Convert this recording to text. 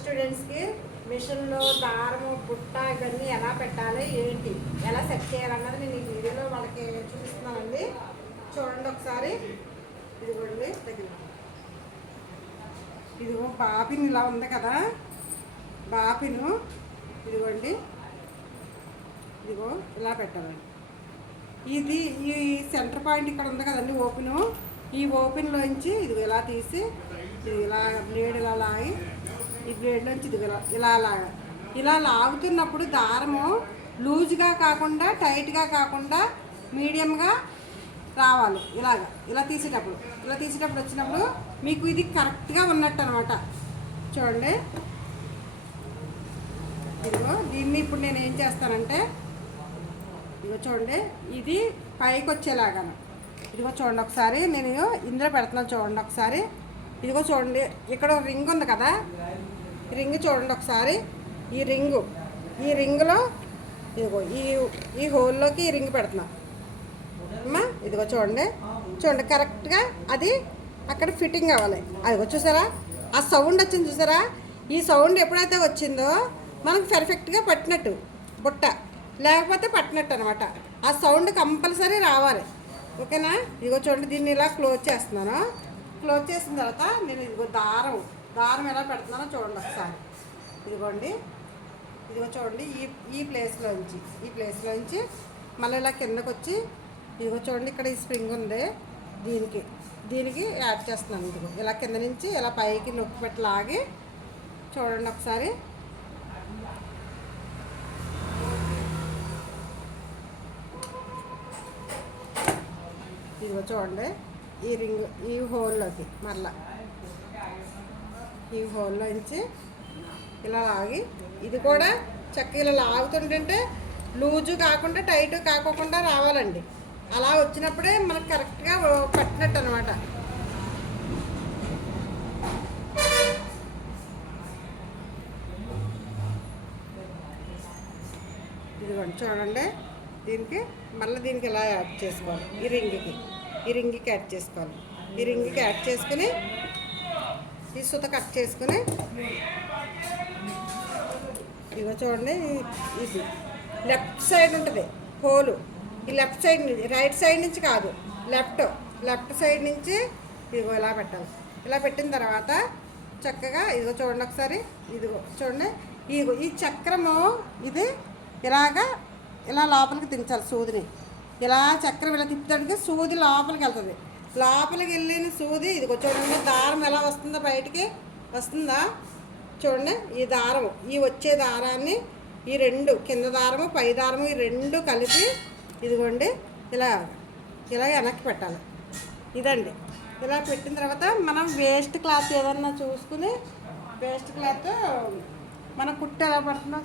స్టూడెంట్స్కి మిషన్లో దారము బుట్ట ఇవన్నీ ఎలా పెట్టాలి ఏంటి ఎలా సెట్ చేయాలన్నది నేను ఈ వీడియోలో వాళ్ళకి చూపిస్తున్నానండి. చూడండి ఒకసారి. ఇదిగోండి దగ్గర ఇదిగో బాపిన్ ఇలా ఉంది కదా, బాపిను ఇదిగోండి, ఇదిగో ఇలా పెట్టాలండి. ఇది ఈ సెంటర్ పాయింట్ ఇక్కడ ఉంది కదండి ఓపెను, ఈ ఓపెన్లోంచి ఇది ఇలా తీసి ఇది ఇలా బ్లేడ్ ఇలా లాగి ఈ బ్లేడ్లోంచి ఇది ఇలా లాగా ఇలా లాగుతున్నప్పుడు దారము లూజ్గా కాకుండా టైట్గా కాకుండా మీడియంగా రావాలి. ఇలా తీసేటప్పుడు వచ్చినప్పుడు మీకు ఇది కరెక్ట్గా ఉన్నట్టు అనమాట. చూడండి ఇదిగో దీన్ని ఇప్పుడు నేను ఏం చేస్తానంటే ఇదిగో చూడండి ఇది పైకి వచ్చేలాగాను. ఇదిగో చూడండి ఒకసారి నేను ఇందులో పెడుతున్నాను. చూడండి ఒకసారి. ఇదిగో చూడండి ఇక్కడ రింగ్ ఉంది కదా, రింగ్ చూడండి ఒకసారి. ఈ రింగులో ఇదిగో ఈ హోల్లోకి ఈ రింగ్ పెడుతున్నా అమ్మా. ఇదిగో చూడండి కరెక్ట్గా అది అక్కడ ఫిట్టింగ్ అవ్వాలి. అదిగో చూసారా ఆ సౌండ్ వచ్చింది చూసారా. ఈ సౌండ్ ఎప్పుడైతే వచ్చిందో మనకు పర్ఫెక్ట్గా పట్టినట్టు బుట్ట, లేకపోతే పట్టినట్టు అనమాట. ఆ సౌండ్ కంపల్సరీ రావాలి. ఓకేనా. ఇదిగో చూడండి దీన్ని ఇలా క్లోజ్ చేస్తున్నాను. క్లోజ్ చేసిన తర్వాత నేను ఇదిగో దారం ఎలా పెడుతున్నానో చూడండి ఒకసారి. ఇదిగో చూడండి ఈ ప్లేస్లోంచి మళ్ళీ ఇలా కిందకు వచ్చి ఇదిగో చూడండి ఇక్కడ ఈ స్ప్రింగ్ ఉంది, దీనికి యాడ్ చేస్తున్నాను. ఇదిగో ఇలా కింద నుంచి ఇలా పైకి నొక్కి పెట్టి లాగి చూడండి ఒకసారి. ఇదిగో చూడండి ఈ హోల్లోకి మళ్ళా ఈ హోల్లోంచి ఇలా లాగి ఇది కూడా చక్కగా ఇలా లాగుతుంటే లూజు కాకుండా టైట్ కాకుండా రావాలండి. అలా వచ్చినప్పుడే మనకు కరెక్ట్గా పట్టినట్టు అనమాట. ఇదిగోండి చూడండి దీనికి ఇలా యాడ్ చేసుకోవాలి. ఈ రింగ్కి యాడ్ చేసుకోవాలి. ఈ రింగ్కి యాడ్ చేసుకుని ఈ సుత కట్ చేసుకుని ఇదిగో చూడండి ఇది లెఫ్ట్ సైడ్ ఉంటుంది హోలు. ఈ లెఫ్ట్ సైడ్ నుంచి రైట్ సైడ్ నుంచి కాదు, లెఫ్ట్ సైడ్ నుంచి ఇదిగో ఇలా పెట్టాలి. ఇలా పెట్టిన తర్వాత చక్కగా ఇదిగో చూడండి ఒకసారి. ఇదిగో చూడండి ఈ చక్రము ఇది ఇలా లోపలికి దించాలి. సూదిని ఇలా చక్రం ఇలా తిప్పుతానికి సూది లోపలికి వెళ్తుంది. లోపలికి వెళ్ళిన సూది ఇదిగో చూడండి దారం ఎలా వస్తుందో బయటికి వస్తుందా చూడండి. ఈ దారం వచ్చే దారాన్ని ఈ రెండు కింద దారము పై దారము ఈ రెండు కలిపి ఇదిగోండి ఇలా వెనక్కి పెట్టాలి. ఇదండి. ఇలా పెట్టిన తర్వాత మనం వేస్ట్ క్లాత్ ఏదన్నా చూసుకుని వేస్ట్ క్లాత్ మన కుట్టు ఎలా పడుతుందో